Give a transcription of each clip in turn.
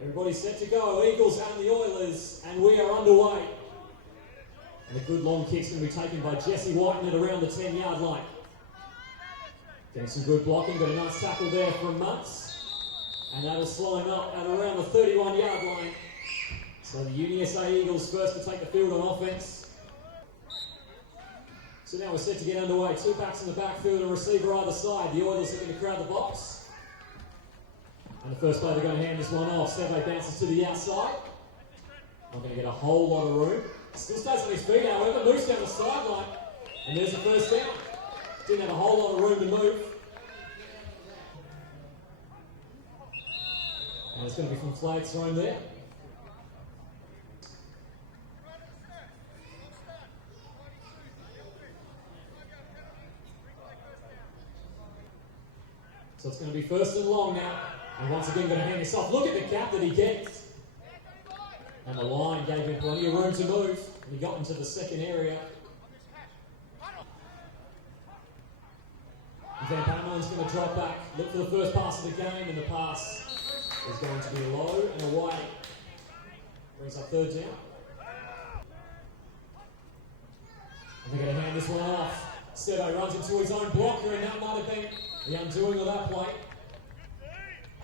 Everybody's set to go, Eagles and the Oilers, and we are underway. And a good long kick's going to be taken by Jesse Whiten at around the 10-yard line. Getting some good blocking, got a nice tackle there from Muntz. And that'll slow him up at around the 31-yard line. So the UniSA Eagles first to take the field on offense. So now we're set to get underway. Two backs in the backfield and a receiver either side. The Oilers are going to crowd the box. And the first play, they're going to hand this one off. Seve bounces to the outside. Not going to get a whole lot of room. Still stays on his feet, however. Moves down the sideline. And there's the first down. Didn't have a whole lot of room to move. And it's going to be from flags thrown there. So it's going to be first and long now. And once again, going to hand this off. Look at the gap that he gets. And the line gave him plenty of room to move. And he got into the second area. Van Pamelin's going to drop back. Look for the first pass of the game. And the pass is going to be low and away. Brings up third down. And they're going to hand this one off. Seve runs into his own blocker, and that might have been the undoing of that play.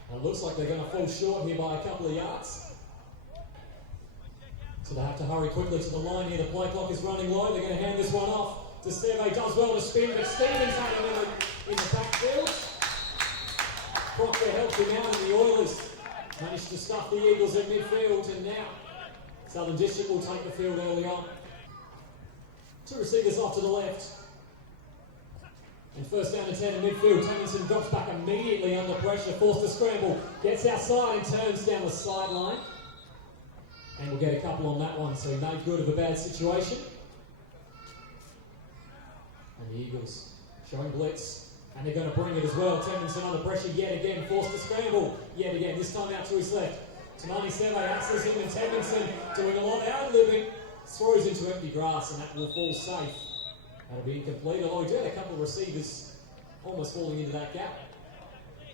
And it looks like they're going to fall short here by a couple of yards. So they have to hurry quickly to the line here. The play clock is running low. They're going to hand this one off to Seve. Does well to spin, but Stevens had him in the backfield. Proctor helped him out, and the Oilers managed to stuff the Eagles at midfield. And now Southern District will take the field early on. Two receivers off to the left. And first down to 10 in midfield. Tomlinson drops back immediately under pressure, forced to scramble, gets outside and turns down the sideline. And we'll get a couple on that one, so he made good of a bad situation. And the Eagles showing blitz, and they're going to bring it as well. Tomlinson under pressure yet again, forced to scramble yet again, this time out to his left. Tamani Seve accessing him, and Tomlinson doing a lot of ad-libbing, throws into empty grass, and that will fall safe. That'll be incomplete, although he did have a couple of receivers almost falling into that gap.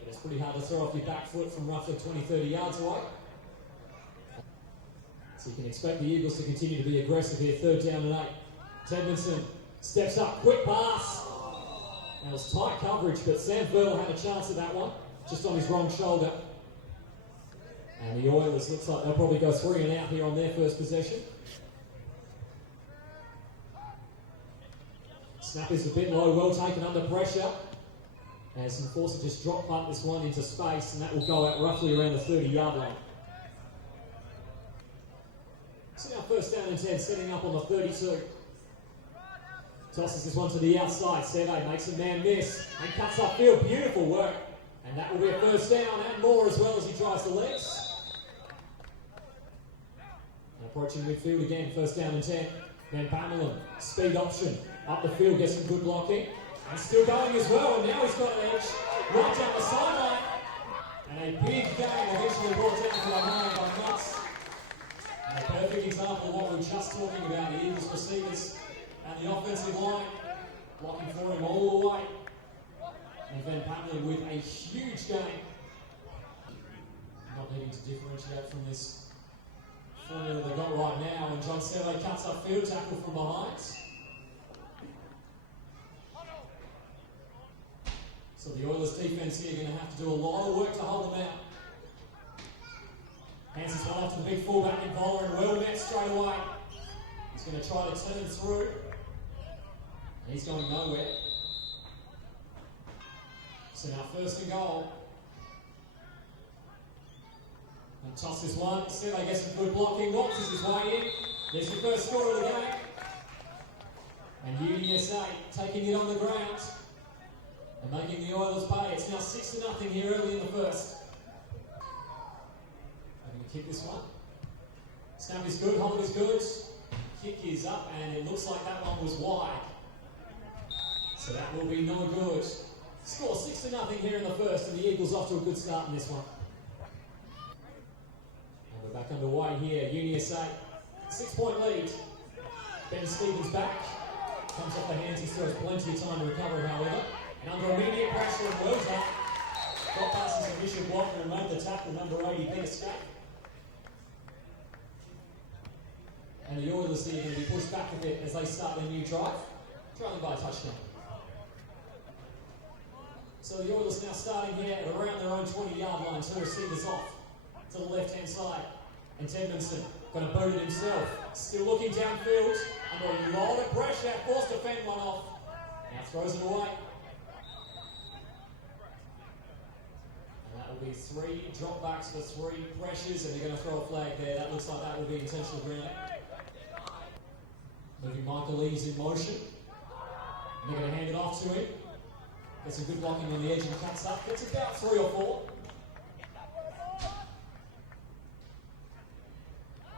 But it's pretty hard to throw off your back foot from roughly 20-30 yards away. So you can expect the Eagles to continue to be aggressive here, third down and 8. Tedmondson steps up, quick pass. That was tight coverage, but Sam Verl had a chance at that one, just on his wrong shoulder. And the Oilers, looks like they'll probably go 3 and out here on their first possession. Snap is a bit low, well taken under pressure. As Enforcer just drop punt this one into space, and that will go out roughly around the 30-yard line. So now first down and 10, setting up on the 32. Tosses this one to the outside. Seve makes a man miss and cuts upfield. Beautiful work. And that will be a first down and more as well as he tries the legs. And approaching midfield again, first down and 10. Van Pamelin, speed option. Up the field, gets some good blocking. And still going as well, and now he's got an edge right down the sideline. And a big game eventually brought down to a high by Muntz. And a perfect example of what we were just talking about, the Eagles receivers and the offensive line blocking for him all the way. And Van Pamelin with a huge game. Not needing to differentiate from this formula they got right now. And John Seve cuts up field tackle from behind. So the Oilers defense here are going to have to do a lot of work to hold them out. Hands this one off to the big fullback in Bowler, and well met straight away. He's going to try to turn through. And he's going nowhere. So now first and goal. And toss this one. Seve gets some good blocking. Watches his way in. There's the first score of the game. And UniSA taking it on the ground. And making the Oilers pay. It's now 6-0 here early in the first. I'm going to kick this one. Snap is good, hold is good. Kick is up, and it looks like that one was wide. So that will be no good. Score 6-0 here in the first, and the Eagles off to a good start in this one. And we're back underway here. UniSA, 6-point lead. Ben Stevens back. Comes off the hands, he still has plenty of time to recover, however. And under immediate pressure, and Wells up. Got past his initial blocker and made the tackle, number 80, Peter Scott. And the Oilers here are going to be pushed back a bit as they start their new drive, trailing by a touchdown. So the Oilers now starting here at around their own 20-yard line. Two receivers off to the left-hand side. And Tedmanson going to boot it himself. Still looking downfield. Under a lot of pressure. Forced to fend one off. Now throws it away. And that will be 3 dropbacks for 3 pressures. And they're going to throw a flag there. That looks like that will be intentional grounding. Moving Michael Lees in motion. And they're going to hand it off to him. Gets some good blocking on the edge and cuts up. Gets about 3 or 4.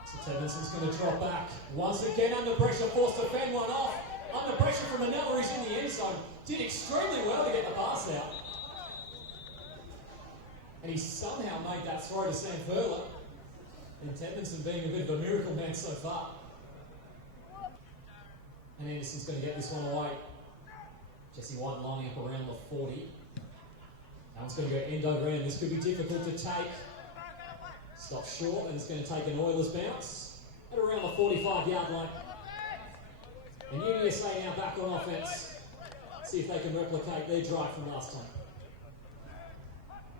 So Tedmanson's going to drop back. Once again under pressure, forced to fend one off. Under pressure from Manella, he's in the end zone. Did extremely well to get the pass out. And he somehow made that throw to Sam Furler. And Tedmanson being a bit of a miracle man so far. And Anderson's going to get this one away. Jesse White lining up around the 40. That one's going to go end over end. This could be difficult to take. Stop short, and it's going to take an Oilers bounce at around the 45-yard line. And UniSA now back on offense. See if they can replicate their drive from last time.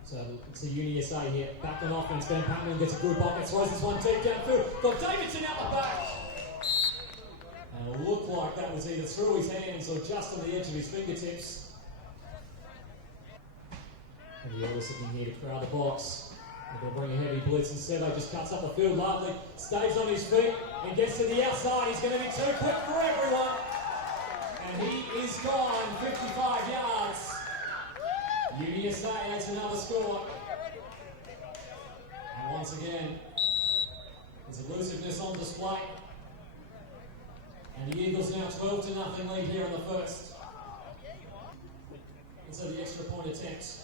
So it's the UniSA here. Back on offense. Ben Patman gets a good pocket. Throws this one deep downfield. Got Davidson out the back. And it looked like that was either through his hands or just on the edge of his fingertips. And the Oilers looking here to crowd the box. They're going to bring a heavy blitz instead. He just cuts up the field lovely. Stays on his feet and gets to the outside. He's going to be too quick for everyone. And he is gone 55 yards. UniSA adds another score. And once again, there's elusiveness on display. And the Eagles now 12-0 lead here in the first. And so the extra point attempt.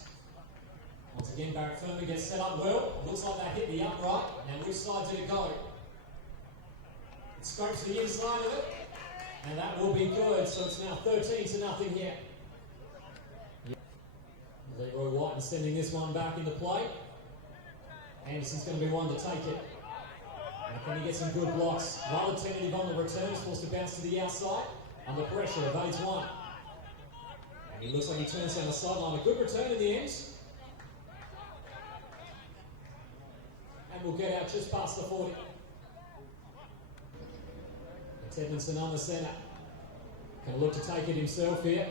Once again, Barrett Furman gets set up well. Looks like that hit the upright. Now which side did it go? It scrapes the inside of it. And that will be good. So it's now 13-0 here. Leroy White is sending this one back into play. Anderson's going to be one to take it. And can he get some good blocks? Rather tentative on the return. He's forced to bounce to the outside. Under pressure, evades one. And he looks like he turns down the sideline. A good return in the end. And we'll get out just past the 40. And Tedmanson on the centre. Can look to take it himself here.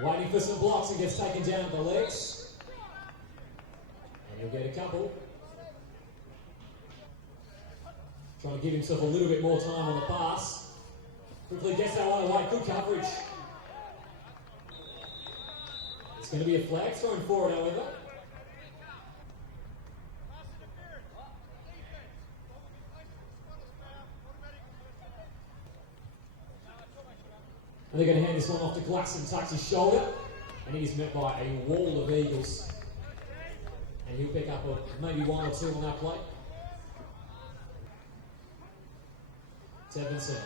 Waiting for some blocks and gets taken down at the legs. And he'll get a couple. Trying to give himself a little bit more time on the pass. Quickly gets that one away. Good coverage. It's going to be a flag thrown for it, however. And they're going to hand this one off to Glaxon, tucks his shoulder, and he's met by a wall of Eagles. And he'll pick up maybe 1 or 2 on that play. Tedmanson,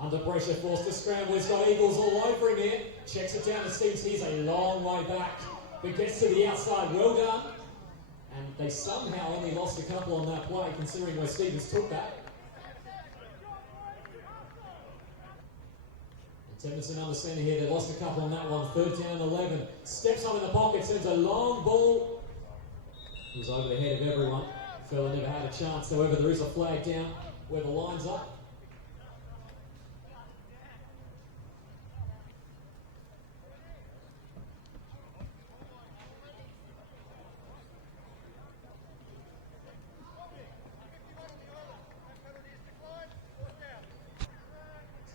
under pressure, forced to scramble. He's got Eagles all over him here. Checks it down to Stevens. He's a long way back, but gets to the outside. Well done. And they somehow only lost a couple on that play, considering where Stevens took that. Tedmanson on the centre here. They lost a couple on that one. 3rd down 11. Steps up in the pocket. Sends a long ball. He was over the head of everyone. Fella never had a chance. However, there is a flag down where the line's up.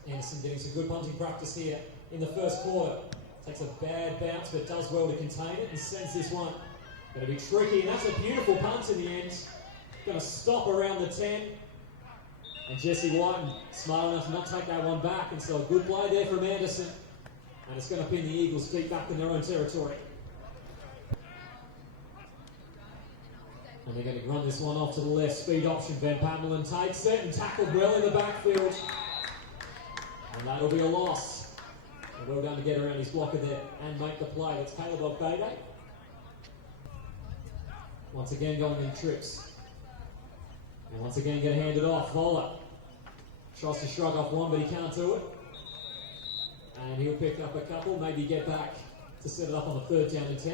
Anderson getting some good punting practice here in the first quarter. Takes a bad bounce, but does well to contain it and sends this one. Going to be tricky, and that's a beautiful punt in the end. Going to stop around the 10. And Jesse White, smart enough to not take that one back, and so a good play there from Anderson. And it's going to pin the Eagles' feet back in their own territory. And they're going to run this one off to the left. Speed option. Van Pamelen takes it and tackled well in the backfield. And that'll be a loss. And well done to get around his blocker there and make the play. That's Caleb Ogbebe. Once again going in trips. And once again going to hand it off. Voller Tries to shrug off one, but he can't do it. And he'll pick up a couple, maybe get back to set it up on the 3rd down and 10.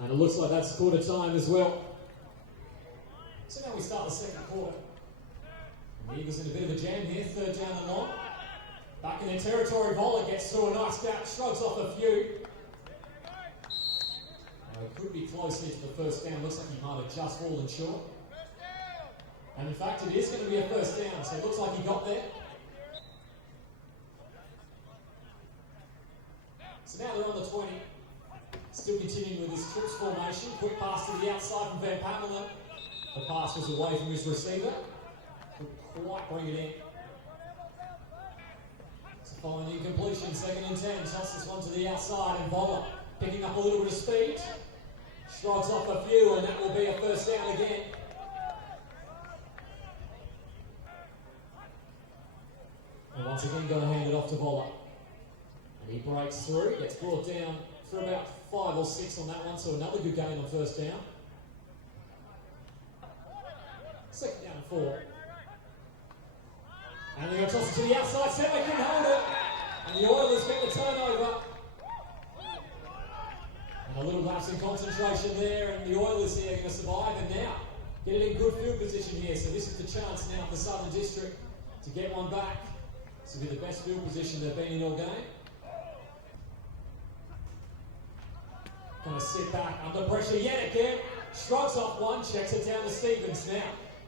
And it looks like that's quarter time as well. So now we start the 2nd quarter. And the Eagles in a bit of a jam here, 3rd down and long. Back in their territory, Voller gets through a nice gap, shrugs off a few. It could be close here to the 1st down. Looks like he might have just fallen short. And in fact, it is going to be a 1st down, so it looks like he got there. So now they're on the 20. Still continuing with his trips formation. Quick pass to the outside from Van Pamela. The pass was away from his receiver. Couldn't quite bring it in. So following the incompletion, 2nd and 10. Toss this one to the outside, and Voller picking up a little bit of speed. Shrugs off a few, and that will be a 1st down again. And once again, going to hand it off to Voller. And he breaks through, gets brought down for about 5 or 6 on that one, so another good gain on 1st down. 2nd down and 4. And they're going to toss it to the outside, Semi couldn't hold it. And the Oilers get the turnover. And a little lapse in concentration there, and the Oilers here are going to survive, and now get it in good field position here. So this is the chance now for Southern District to get one back. This will be the best field position they've been in all game. Going to sit back under pressure yet again. Shrugs off one, checks it down to Stevens now.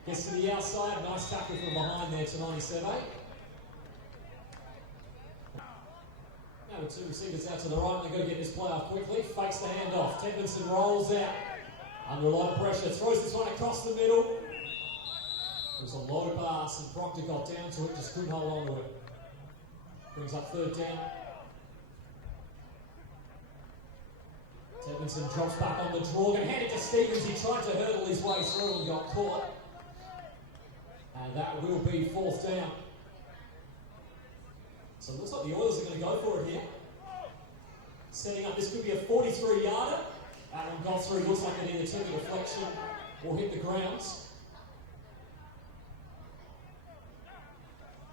Gets to the outside, nice tackle from behind there to 97. Now the 2 receivers out to the right, they've got to get this play off quickly. Fakes the handoff, Tedvinson rolls out. Under a lot of pressure, throws this one across the middle. It was a low pass and Proctor got down to it, just couldn't hold on to it. Brings up 3rd down. Tedvinson drops back on the draw, going to hand it to Stevens. He tried to hurdle his way through and got caught. And that will be 4th down. So it looks like the Oilers are going to go for it here. Setting up, this could be a 43-yarder. That one got through, looks like an intended deflection or hit the ground.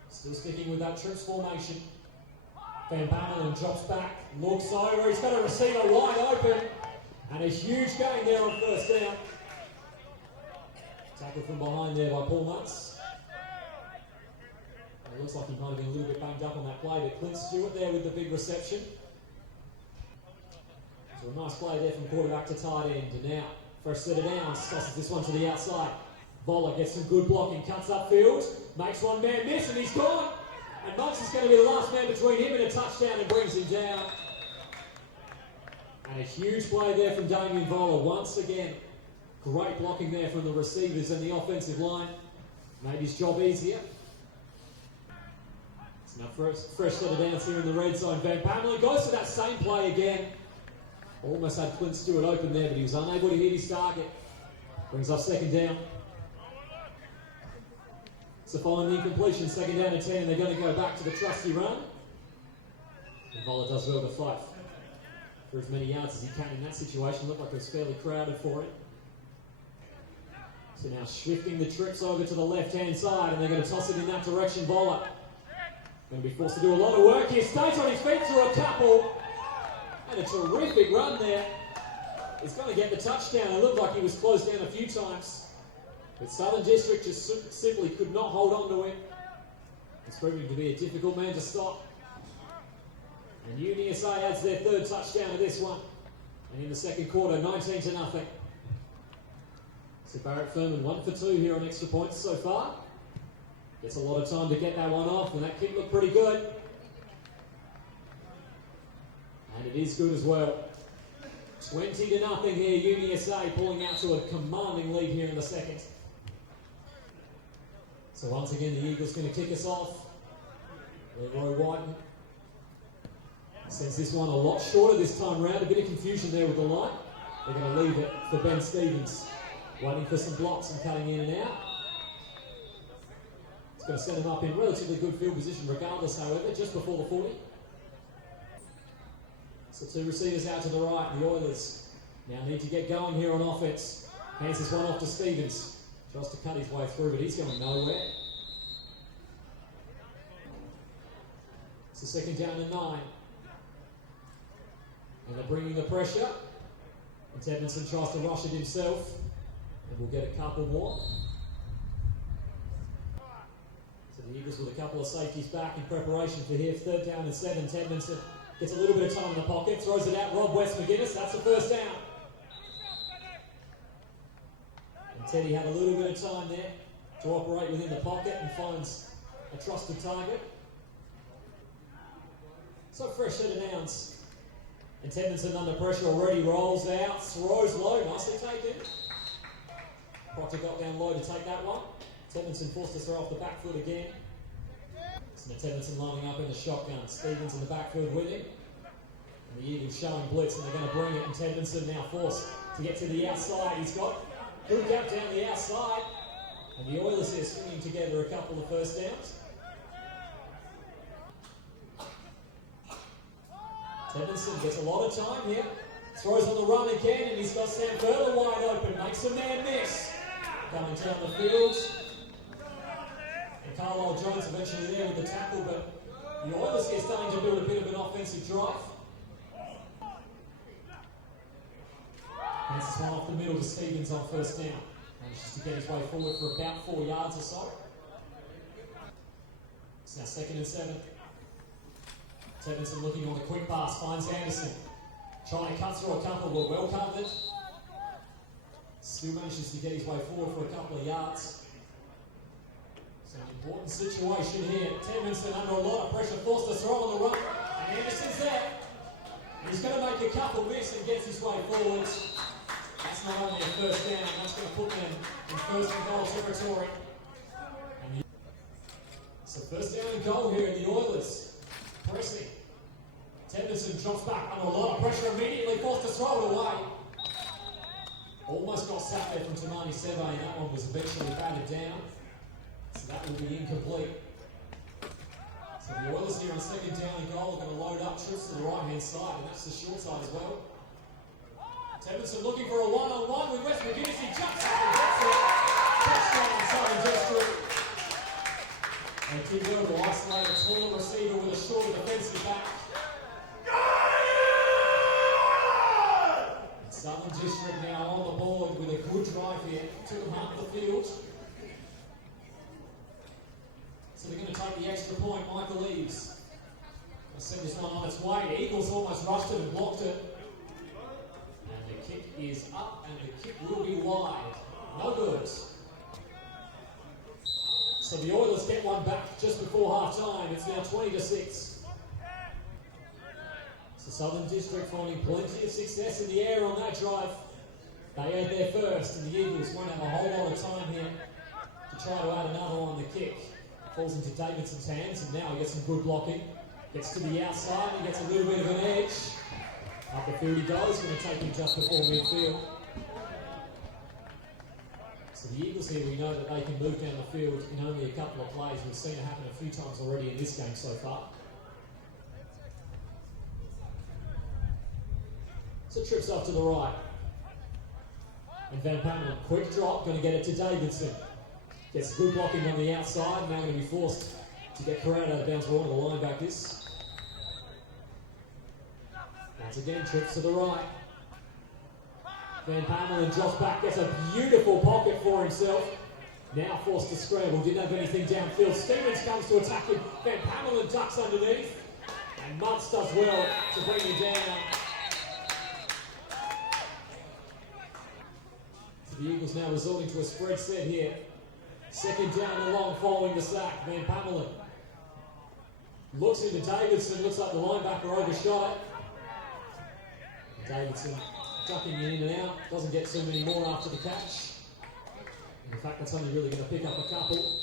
Still sticking with that trips formation. Van Pamela drops back, looks over, he's got a receiver wide open, and a huge gain there on 1st down. Tackle from behind there by Paul Mutz. It looks like he might have been a little bit banged up on that play, but Clint Stewart there with the big reception. So a nice play there from quarterback to tight end, and now fresh set of downs, tosses this one to the outside. Voller gets some good blocking, cuts upfield, makes one man miss, and he's gone. And Mutz is going to be the last man between him and a touchdown and brings him down. And a huge play there from Damien Voller once again. Great blocking there from the receivers and the offensive line. Made his job easier. It's now fresh set of downs here in the red zone. Van Pamela goes to that same play again. Almost had Clint Stewart open there, but he was unable to hit his target. Brings up 2nd down. So following the incompletion, 2nd down and 10, they're going to go back to the trusty run. And Voller does well to fight for as many yards as he can in that situation. Looked like it was fairly crowded for him. So now shifting the trips over to the left-hand side, and they're going to toss it in that direction. Voller going to be forced to do a lot of work here. Stays on his feet through a couple. And a terrific run there. He's going to get the touchdown. It looked like he was closed down a few times. But Southern District just simply could not hold on to him. It's proving to be a difficult man to stop. And UniSA adds their 3rd touchdown to this one. And in the 2nd quarter, 19-0. So Barrett Furman 1 for 2 here on extra points so far. Gets a lot of time to get that one off, and that kick looked pretty good. And it is good as well. 20-0 here, UniSA pulling out to a commanding lead here in the 2nd. So once again, the Eagles going to kick us off. Leroy Whiten sends this one a lot shorter this time round. A bit of confusion there with the line. They're going to leave it for Ben Stevens. Waiting for some blocks and cutting in and out. It's going to set him up in relatively good field position regardless, however, just before the 40. So two receivers out to the right. The Oilers now need to get going here on offense. Hands this one off to Stevens. Tries to cut his way through, but he's going nowhere. It's a second down and 9. And they're bringing the pressure. And Tedmonson tries to rush it himself. And we'll get a couple more. So the Eagles with a couple of safeties back in preparation for here. Third down and 7. Tedmonson gets a little bit of time in the pocket. Throws it out. Rob West McGuinness. That's the first down. And Teddy had a little bit of time there to operate within the pocket and finds a trusted target. So fresh set of downs. And Tedmonson under pressure already rolls out. Throws low. Nicely taken. Proctor got down low to take that one. Tedmonson forced to throw off the back foot again. So Tedmonson lining up in the shotgun. Stevens in the backfield with him. And the Eagles showing blitz and they're going to bring it. And Tedmonson now forced to get to the outside. He's got good gap down the outside. And the Oilers here stringing together a couple of first downs. Tedmonson gets a lot of time here. Throws on the run again and he's got Sam Furler wide open. Makes a man miss. Coming down the field. And Carlisle Jones eventually there with the tackle, but the Oilers here starting to build a bit of an offensive drive. Hands this one off the middle to Stevens on first down. Manages to get his way forward for about 4 yards or so. It's now second and 7. Tedmonson looking on the quick pass, finds Anderson. Trying to cut through a couple, but well covered. Still manages to get his way forward for a couple of yards. It's an important situation here. Tedmonson under a lot of pressure, forced to throw on the run. And Anderson's there. And he's going to make a couple miss and gets his way forward. That's not only a first down, that's going to put them in first and goal territory. So first down and goal here in the Oilers. Pressing. Tedmonson drops back under a lot of pressure immediately, forced to throw it away. Almost got sat there from Tamani Seve, and that one was eventually batted down. So that will be incomplete. So the Oilers here on second down and goal are going to load up trips to the right-hand side, and that's the short side as well. Tedmonson looking for a one-on-one with West McGuinness. He jumps up and gets it. Touchdown Southern District. And Kim Bird will isolate a taller receiver with a shorter defensive back. And Southern District now on the board with a good drive here. Took them half the field. So they're going to take the extra point. Michael Eves. They'll send this one on its way. Eagles almost rushed it and blocked it. And the kick is up and the kick will be wide. No good. So the Oilers get one back just before half-time. It's now 20-6. So Southern District finding plenty of success in the air on that drive. They had their first, and the Eagles won't have a whole lot of time here to try to add another on the kick. Falls into Davidson's hands, and now he gets some good blocking. Gets to the outside, and he gets a little bit of an edge. Up the field he goes, going to take him just before midfield. So the Eagles here, we know that they can move down the field in only a couple of plays. We've seen it happen a few times already in this game so far. So trips off to the right. And Van Pamela, quick drop, going to get it to Davidson. Gets good blocking on the outside, now going to be forced to get Corral out of bounds for one of the linebackers. Once again, trips to the right. Van Pamela drops back, gets a beautiful pocket for himself. Now forced to scramble, didn't have anything downfield. Stevens comes to attack him. Van Pamela ducks underneath. And Mutz does well to bring him down. So the Eagles now resorting to a spread set here. Second down and long following the sack. Van Pamela looks into Davidson, looks like the linebacker overshot it. Davidson ducking in and out, doesn't get too many more after the catch. In fact, that's only really going to pick up a couple.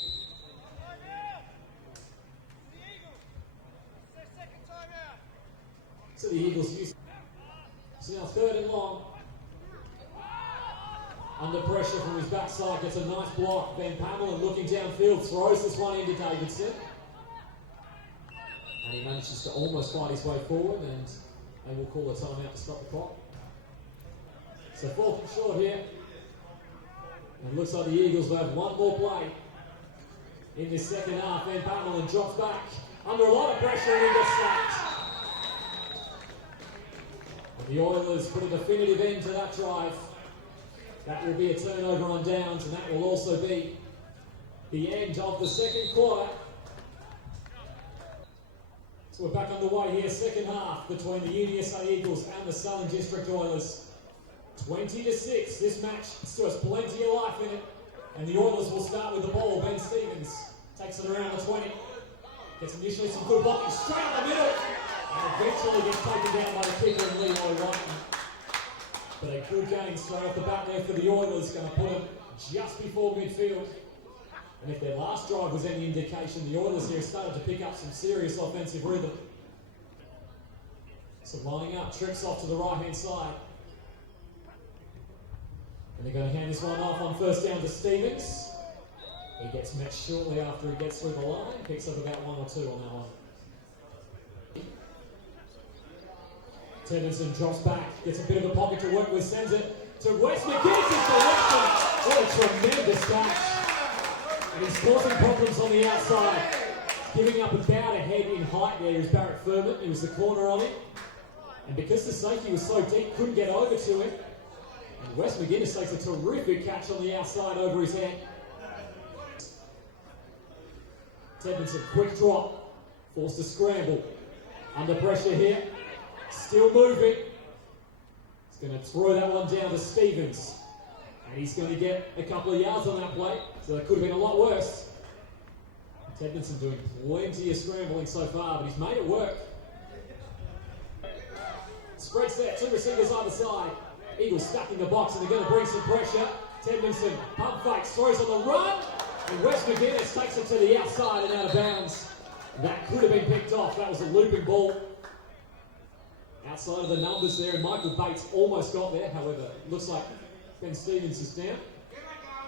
So the Eagles use. So now third and long. Under pressure from his backside, gets a nice block. Van Pamela looking downfield, throws this one into Davidson. And he manages to almost fight his way forward, and They will call a timeout to stop the clock. So 4th and short here. And it looks like the Eagles will have one more play in this second half. Then Pamela drops back under a lot of pressure and he gets sacked. And the Oilers put a definitive end to that drive. That will be a turnover on downs, and that will also be the end of the second quarter. So we're back underway here, second half between the UniSA Eagles and the Southern District Oilers. 20-6, this match still has plenty of life in it, and the Oilers will start with the ball. Ben Stevens takes it around the 20, gets initially some good blocking straight up the middle, and eventually gets taken down by the kicker and Leroy Whiten. But a good game straight off the bat there for the Oilers, going to put them just before midfield. And if their last drive was any indication, the Oilers here started to pick up some serious offensive rhythm. So lining up, tricks off to the right-hand side. And they're going to hand this one off on first down to Stevens. He gets met shortly after he gets through the line, picks up about 1 or 2 on that one. Teddenson drops back, gets a bit of a pocket to work with, sends it to West McGinnis' direction. What a tremendous catch. And he's causing problems on the outside. Giving up about a head in height there is Barrett Furman. It was the corner on him. And because the safety was so deep, couldn't get over to him. And West McGinnis takes a terrific catch on the outside over his head. Teddenson, quick drop. Forced to scramble. Under pressure here. Still moving. He's going to throw that one down to Stevens. And he's going to get a couple of yards on that play. So that could have been a lot worse. Teddenson doing plenty of scrambling so far, but he's made it work. Spreads there, 2 receivers either side. Eagles stuck in the box and they're going to bring some pressure. Teddenson pump fakes, throws on the run. And West McGinnis takes it to the outside and out of bounds. That could have been picked off. That was a looping ball. Outside of the numbers there, and Michael Bates almost got there. However, it looks like Ben Stevens is down.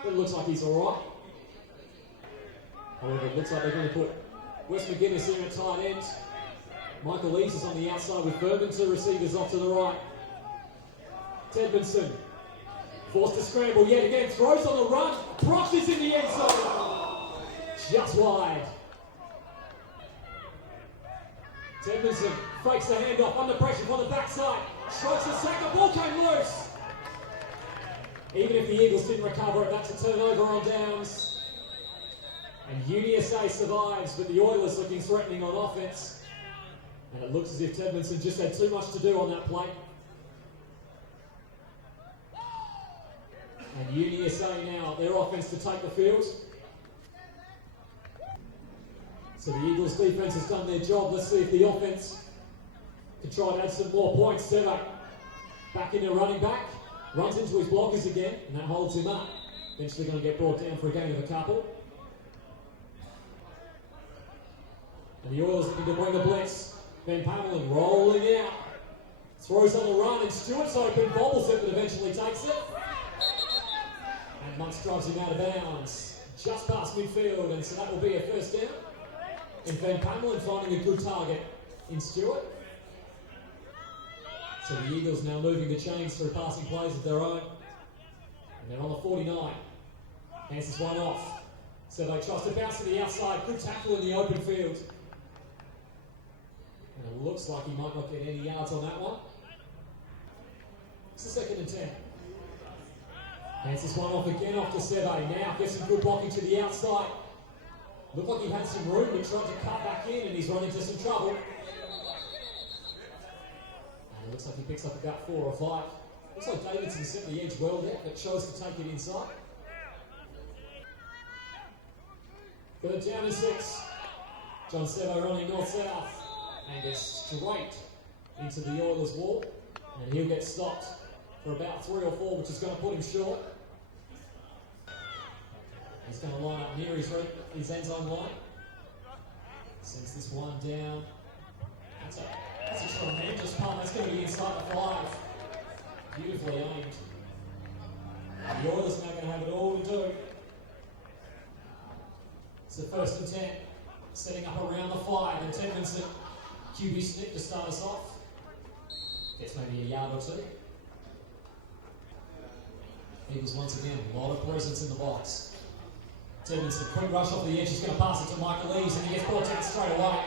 But it looks like he's all right. However, it looks like they're going to put West McGinnis here at tight end. Michael Eaves is on the outside with Furman, 2 receivers off to the right. Teddenson forced to scramble yet again, throws on the run. Prost is in the end zone. Just wide. Teddenson fakes the handoff under pressure from the backside. Strikes the sack, the ball came loose. Even if the Eagles didn't recover it, that's a turnover on downs. And UniSA survives, but the Oilers looking threatening on offense. And it looks as if Teddenson just had too much to do on that play. And UniSA now, their offense to take the field. So the Eagles defense has done their job. Let's see if the offense can try to add some more points. Seve back into running back. Runs into his blockers again, and that holds him up. Eventually going to get brought down for a gain of a couple. And the Oilers looking to bring the blitz. Ben Pamela rolling out. Throws on the run, and Stewart's open, bobbles it, but eventually takes it. And Muntz drives him out of bounds. Just past midfield, and so that will be a first down. And Ben Pamela finding a good target in Stewart. So the Eagles now moving the chains through passing plays of their own. And they're on the 49. Hands this one off. So they tries to bounce to the outside. Good tackle in the open field. And it looks like he might not get any yards on that one. It's the 2nd and 10. Hands this one off again, off to Seve. Now gets some good blocking to the outside. Looked like he had some room, but tried to cut back in, and he's run into some trouble. And it looks like he picks up about 4 or 5. Looks like Davidson set the edge well there, but chose to take it inside. 3rd down and 6. John Seve running north-south, and gets straight into the Oilers' wall. And he'll get stopped for about 3 or 4, which is going to put him short. He's going to line up near his end zone line. Sends this one down. That's a tremendous punt. That's going to be inside the 5. Beautifully aimed. And the Oilers now going to have it all to do. It's the 1st and 10. Setting up around the 5. And Teddenson, QB snip to start us off. Gets maybe a yard or two. Eagles once again, a lot of presence in the box. Stevenson, quick rush off the edge, he's going to pass it to Michael Eves and he gets brought down straight away.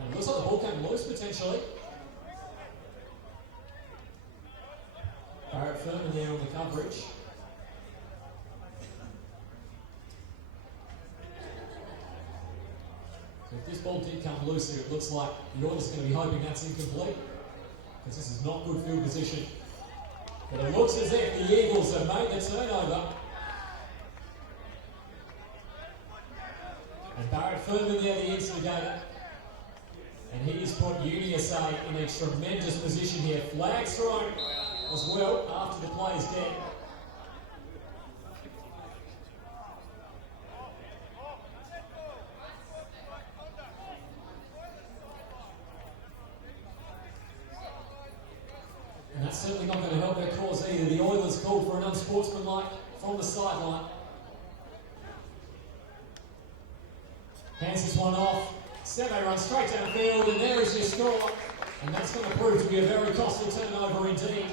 And it looks like the ball came loose potentially. Barrett Furman there on the coverage. So if this ball did come loose here, it looks like the Oilers are going to be hoping that's incomplete, because this is not good field position. But it looks as if the Eagles have made the turnover. And Barrett Furman there, the instigator. And he's put UniSA in a tremendous position here. Flags thrown as well after the play is dead. And that's certainly not going to help their cause either. The Oilers called for an unsportsmanlike from the sideline. Hands this one off. Seve runs straight downfield, and there is your score. And that's going to prove to be a very costly turnover indeed.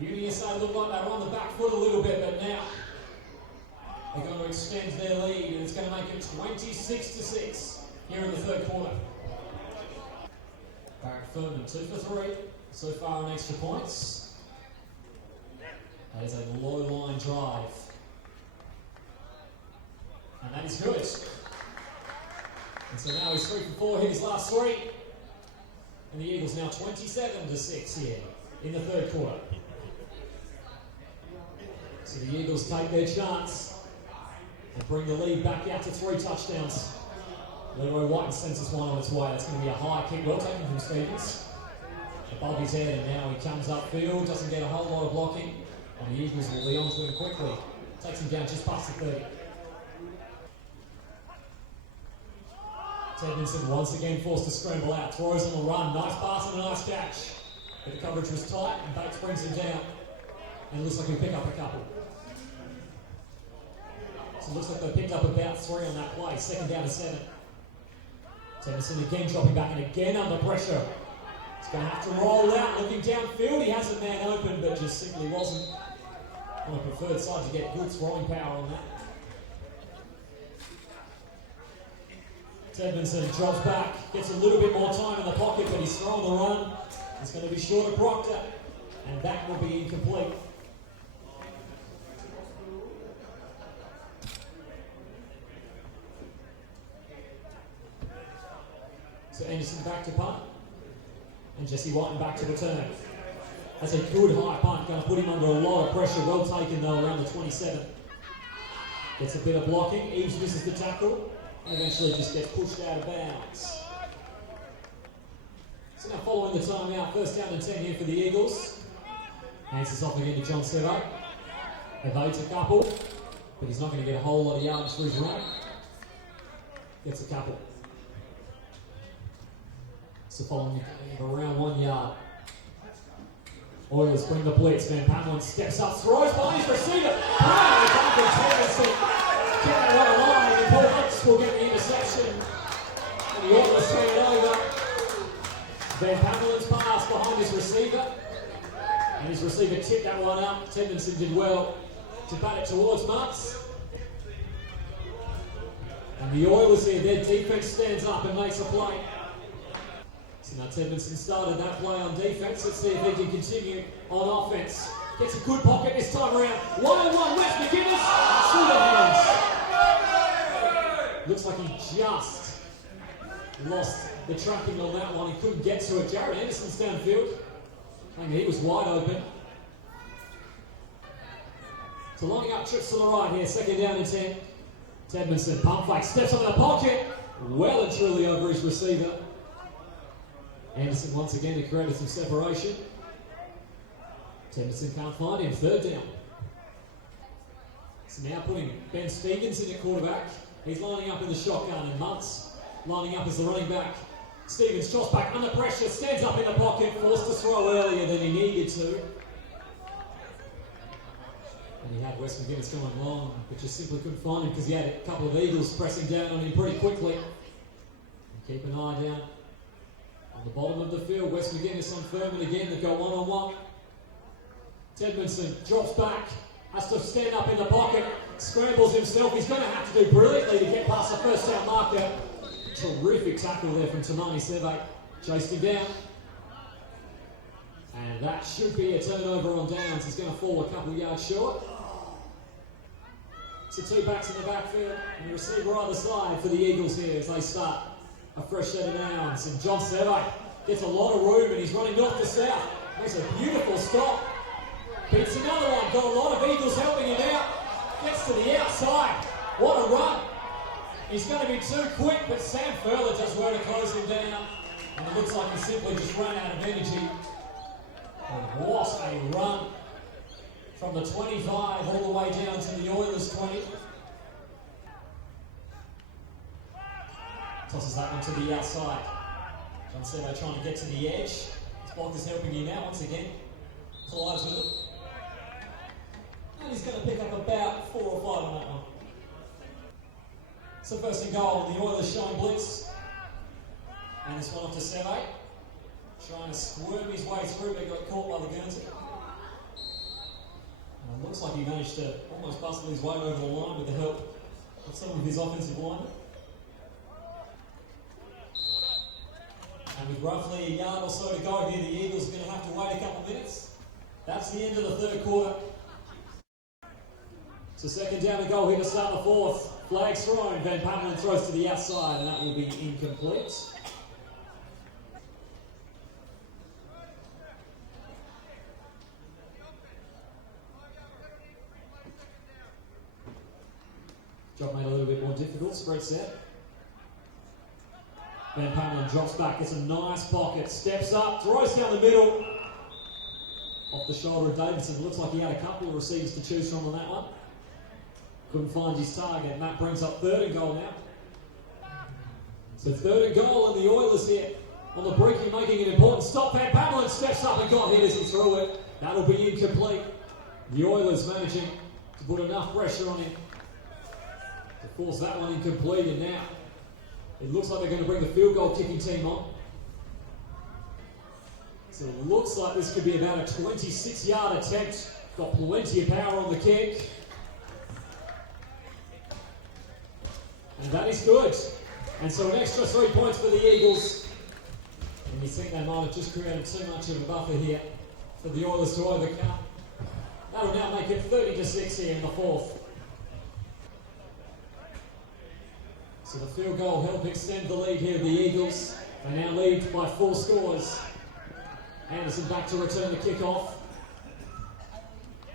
UniSA look like they're on the back foot a little bit, but now they're going to extend their lead, and it's going to make it 26-6 here in the third quarter. Barrett Furman 2 for 3 so far on extra points. That is a low line drive. And that is good. And so now he's 3 for 4, hit his last 3. And the Eagles now 27-6 here in the third quarter. So the Eagles take their chance and bring the lead back out to 3 touchdowns. Leroy White sends this one on its way. That's going to be a high kick, well taken from Stevens. Above his head, and now he comes upfield, doesn't get a whole lot of blocking, and the Eagles will be on to him quickly. Takes him down just past the 30. Tedminson once again forced to scramble out, throws on the run, nice pass and a nice catch. But the coverage was tight, and Bates brings him down. And it looks like he'll pick up a couple. So it looks like they picked up about 3 on that play, 2nd down to 7. Tedminson again dropping back, and again under pressure. He's going to have to roll out, looking downfield. He has a man open, but just simply wasn't on a preferred side to get good throwing power on that. Tedminson drops back, gets a little bit more time in the pocket, but he's throwing the run. It's going to be short of Proctor, and that will be incomplete. So Anderson back to punt, and Jesse Whiten back to return. That's a good high punt, going to put him under a lot of pressure. Well taken though, around the 27. Gets a bit of blocking, Eves misses the tackle, and eventually just gets pushed out of bounds. So now following the timeout, 1st down and 10 here for the Eagles. Hands this off again to John Seve. Evades a couple, but he's not going to get a whole lot of yards for his run. Gets a couple. So following the around 1 yard. Oilers bring the blitz. Van Pamelen steps up, throws by his receiver. Brown is up and Tedminson. Get that one alive, and Paul Hicks will get the interception. And the Oilers turn it over. Van Pamelen's pass behind his receiver. And his receiver tipped that one up. Tedminson did well to bat it towards Mutz. And the Oilers here, their defense stands up and makes a play. So now Tedminson started that play on defense. Let's see if he can continue on offense. Gets a good pocket this time around. 1-on-1, West McGuinness through the hands. Looks like he just lost the tracking on that one. He couldn't get to it. Jared Anderson's downfield. And he was wide open. So lining up trips to the right here. 2nd down and 10. Tedminson, pump fake, steps up in the pocket. Well and truly over his receiver. Anderson once again to create some separation. Tedminson can't find him. 3rd down. So now putting Ben Stevens in at quarterback. He's lining up in the shotgun, and Mutz lining up as the running back. Stevens drops back under pressure, stands up in the pocket, forced to throw earlier than he needed to. And he had Wes McGuinness going long, but just simply couldn't find him because he had a couple of Eagles pressing down on him pretty quickly. Keep an eye down on the bottom of the field. West McGuinness on Furman again. They go one-on-one. Tedmanson drops back, has to stand up in the pocket, scrambles himself. He's going to have to do brilliantly to get past the first down marker. Terrific tackle there from Tamani Seve. Chased him down. And that should be a turnover on downs. He's going to fall a couple of yards short. So two backs in the backfield and the receiver either side for the Eagles here as they start a fresh set of downs. And John Seve gets a lot of room and he's running north to south. Makes a beautiful stop. Beats another one. Got a lot of Eagles helping him out. Gets to the outside. What a run. He's going to be too quick, but Sam Furler does well to close him down. And it looks like he simply just ran out of energy. And what a run. From the 25 all the way down to the Oilers 20. Tosses that one to the outside. John Seve trying to get to the edge. His block is helping him out once again. Collides with it. And he's going to pick up about 4 or 5 on that one. So first and goal, the Oilers showing blitz. And this one off to Seve. Trying to squirm his way through, but got caught by the Guernsey. And it looks like he managed to almost bustle his way over the line with the help of some of his offensive linemen. And with roughly a yard or so to go here, the Eagles are going to have to wait a couple of minutes. That's the end of the third quarter. So second down to goal here to start the fourth. Flags thrown. Van Pamelen throws to the outside, and that will be incomplete. Job made a little bit more difficult. Spread set. Van Pamelen drops back. Gets a nice pocket. Steps up. Throws down the middle. Off the shoulder of Davidson. Looks like he had a couple of receivers to choose from on that one. Couldn't find his target. Matt brings up third and goal now. So third and goal, and the Oilers here on the brink and making an important stop. Van Pamelen steps up and got hit as he threw it. That'll be incomplete. The Oilers managing to put enough pressure on him to force that one incomplete, and now it looks like they're going to bring the field goal kicking team on. So it looks like this could be about a 26-yard attempt. Got plenty of power on the kick. And that is good. And so an extra 3 points for the Eagles. And you think they might have just created too much of a buffer here for the Oilers to overcome. That'll now make it 30-6 here in the fourth. So the field goal helped extend the lead here of the Eagles. They now lead by 4 scores. Anderson back to return the kickoff.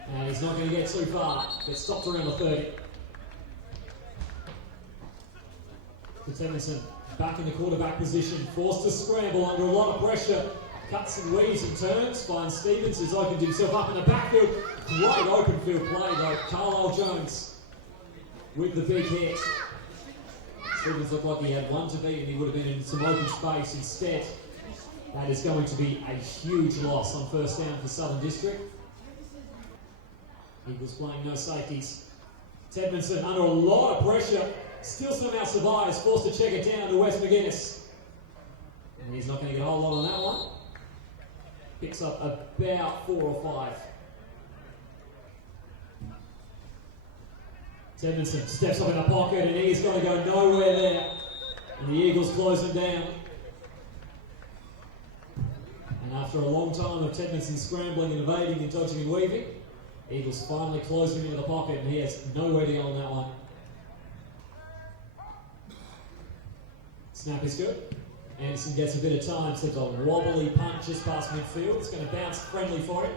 And he's not going to get too far. Gets stopped around the 30. Tedmanson back in the quarterback position. Forced to scramble under a lot of pressure. Cuts and weaves and turns. Finds Stevens, who's opened himself up in the backfield. Great open field play though. Carlisle Jones with the big hit. Stevens looked like he had one to beat and he would have been in some open space. Instead, that is going to be a huge loss on first down for Southern District. Eagles playing no safeties. Tedmanson under a lot of pressure. Still somehow survives. Forced to check it down to West McGuinness. And he's not going to get a whole lot on that one. Picks up about 4 or 5. Tedmanson steps up in the pocket and he's going to go nowhere there. And the Eagles close him down. And after a long time of Tedmanson scrambling and evading and dodging and weaving, Eagles finally close him into the pocket and he has nowhere to go on that one. Snap is good. Anderson gets a bit of time, sends a wobbly punt just past midfield. It's going to bounce friendly for him.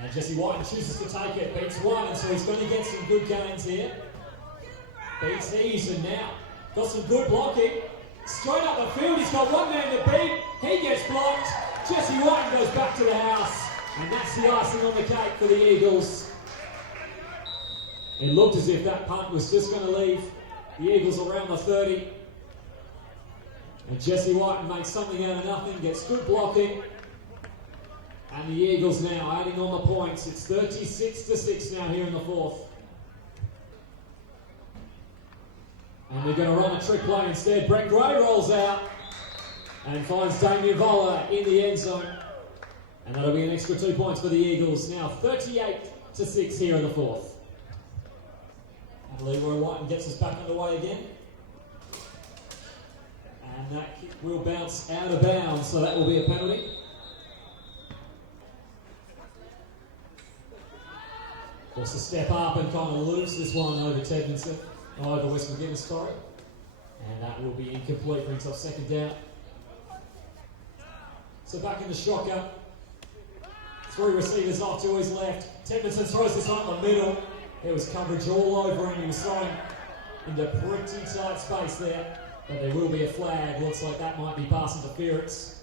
And Jesse White chooses to take it. Beats one, and so he's going to get some good gains here. Beats Eason now. Got some good blocking. Straight up the field, he's got one man to beat. He gets blocked. Jesse White goes back to the house. And that's the icing on the cake for the Eagles. It looked as if that punt was just going to leave the Eagles around the 30. And Jesse White makes something out of nothing, gets good blocking. And the Eagles now adding on the points. It's 36-6 now here in the fourth. And they're going to run a trick play instead. Brett Gray rolls out and finds Damien Voller in the end zone. And that'll be an extra 2 points for the Eagles. Now 38-6 here in the fourth. And Leroy Whiten gets us back underway again. And that kick will bounce out of bounds, so that will be a penalty. Forced to step up and kind of lose this one over Tedmondson. Over West McGuinness, sorry. And that will be incomplete, brings up second down. So back in the shocker. 3 receivers off to his left. Tedmondson throws this one in the middle. There was coverage all over him. He was throwing into pretty tight space there. But there will be a flag. Looks like that might be pass interference.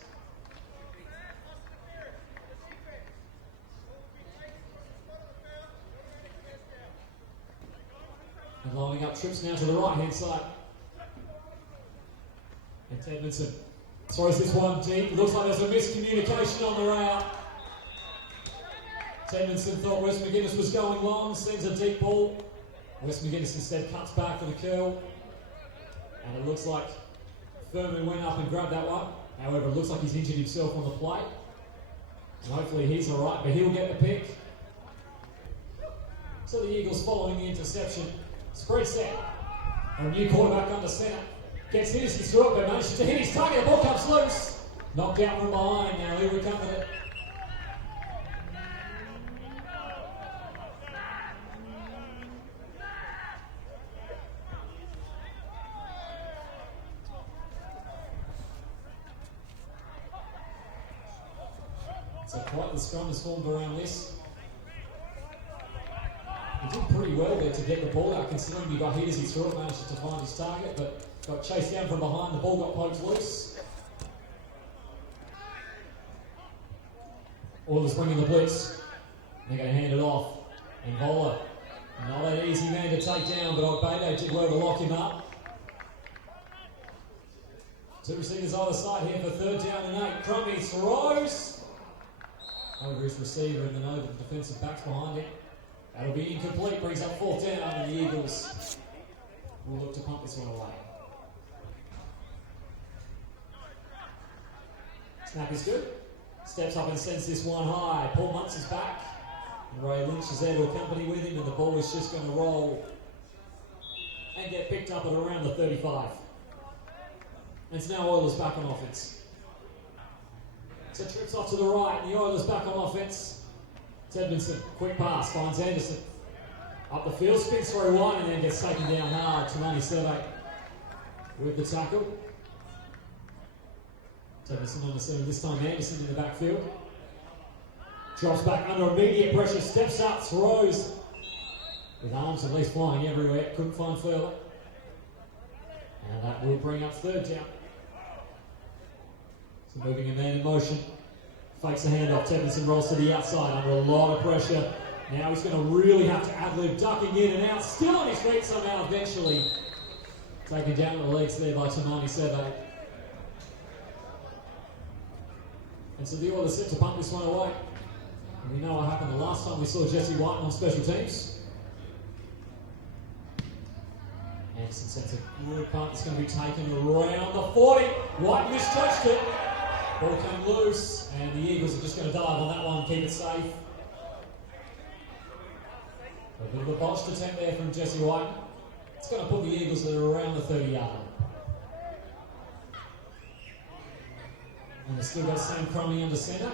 And lining up trips now to the right-hand side. And Tedmondson throws this one deep. Looks like there's a miscommunication on the route. Tedmondson thought West McGuinness was going long, sends a deep ball. West McGuinness instead cuts back for the curl. And it looks like Furman went up and grabbed that one. However, it looks like he's injured himself on the play. And hopefully he's all right, but he'll get the pick. So the Eagles following the interception. Spread set. A new quarterback under centre. Gets hit as he threw it, but manages to hit his target. The ball comes loose. Knocked out from behind. Now he'll recover it. So quite the scrum is formed around this. He did pretty well there to get the ball out, considering he got hit as he threw it, managed to find his target, but got chased down from behind. The ball got poked loose. Oilers bringing the blitz. They're going to hand it off. And Voller, not an easy man to take down, but Obedo did well to lock him up. 2 receivers either side here for 3rd down and 8. Crummy throws over his receiver and then over the defensive backs behind him. That'll be incomplete, brings up 4th down, and the Eagles will look to pump this one away. Snap is good. Steps up and sends this one high. Paul Muntz is back. And Ray Lynch is there to accompany with him, and the ball is just going to roll and get picked up at around the 35. And it's now Oilers back on offense. So trips off to the right, and the Oilers back on offense. Tedmondson, quick pass, finds Anderson. Up the field, spins through one, and then gets taken down hard. Tamani Survey with the tackle. Tedmondson on the 7, this time Anderson in the backfield. Drops back under immediate pressure, steps up, throws. With arms at least flying everywhere, couldn't find further. And that will bring up 3rd down. So moving a man in motion. Fakes the handoff, Tedmondson rolls to the outside under a lot of pressure. Now he's going to really have to ad-lib, ducking in and out, still on his feet somehow eventually. Taken down the legs there by Tamani Seve. And so the Oilers set to punt this one away. And we know what happened the last time we saw Jesse White on special teams. Anderson sets a good punt that's going to be taken around the 40. White misjudged it. Ball came loose, and the Eagles are just going to dive on that one, keep it safe. A bit of a botched attempt there from Jesse White. It's going to put the Eagles at around the 30-yard. And they've still got Sam Crummy under centre.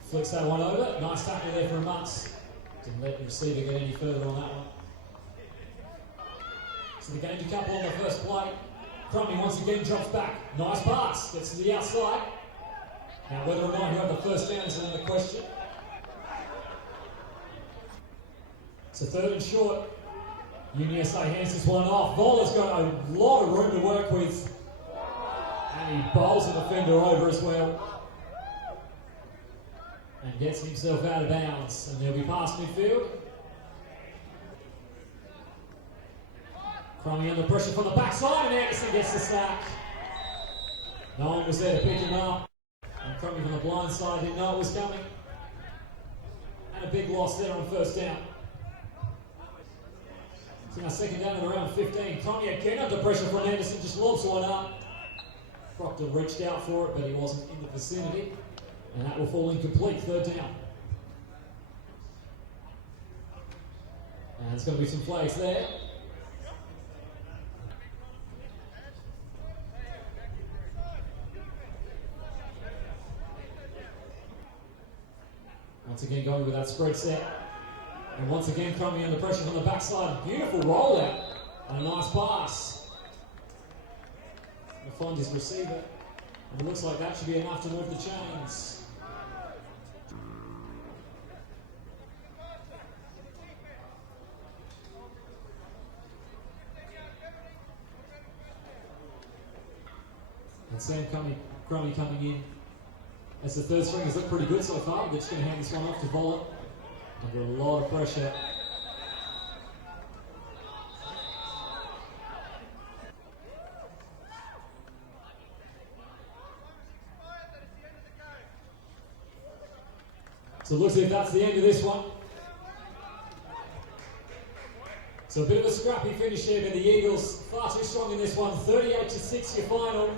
Flicks that one over. Nice tackle there from Mutz. Didn't let the receiver get any further on that one. So they gained a couple on the first play. Crummy once again drops back. Nice pass. Gets to the outside. Now whether or not you have the first down is another question. So 3rd and short. UniSA hands this one off. Voller's got a lot of room to work with. And he bowls a defender over as well. And gets himself out of bounds. And there'll be past midfield. Crummy under pressure from the backside, and Anderson gets the sack. No one was there to pick him up. And Crummy from the blind side didn't know it was coming. And a big loss there on 1st down. It's now second down and around 15. Crummy again under pressure from Anderson, just lobs one up. Proctor reached out for it, but he wasn't in the vicinity. And that will fall incomplete, third down. And there's going to be some flags there. Once again going with that spread set. And once again Crummy under pressure from the backside. Beautiful rollout and a nice pass. He'll find his receiver. And it looks like that should be enough to move the chains. And Sam Crummy coming in. As the third stringers look pretty good so far, but they're just going to hand this one off to Vollett under a lot of pressure. So it looks like that's the end of this one. So a bit of a scrappy finish here, but the Eagles far too strong in this one. 38-6 your final.